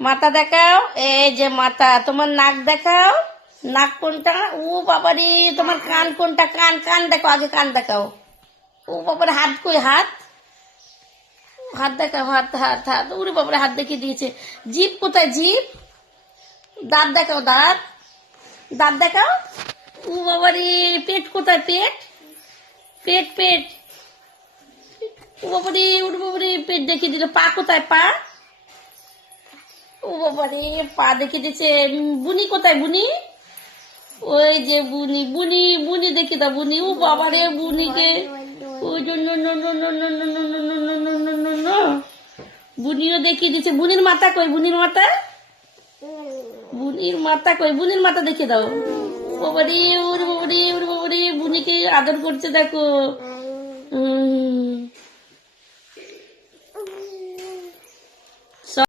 মাথা দেখাও, এই যে মাথা। তোমার নাক দেখাও, নাক কোনটা? ও বাবারে, তোমার কান কোনটা? কান কান দেখাও, আগে কান দেখাও। ও বাবারে, হাত কই? হাত হাত দেখাও, হাত হাত হাত। ওরে বাবারে, হাত দেখিয়ে দিয়েছে। জিভ কোথায়? জিভ। দাঁত দেখাও, দাঁত দাঁত দেখাও। ও বাবারে, পেট কোথায়? পেট পেট পেট। ও বাবারে, ওরে বাবারে, পেট দেখিয়ে দিল। পা কোথায়? পা। ও বাবারে, পা দেখিয়ে দিচ্ছে। বুনি কোথায়? বুনি। ওই যে বুনি, বুনি বুনি দেখি দাও, বুনি। ও বাবারে, বুনিকে ওই জন্য বুনিও দেখিয়ে দিচ্ছে। বুনির মাথা কই? বুনির মাথা। বুনির মাথা কই? বুনির মাথা দেখে দাও। বাবারে, ওরে বাবারে, ওরে বাবারে, বুনিকে আদর করছে দেখো।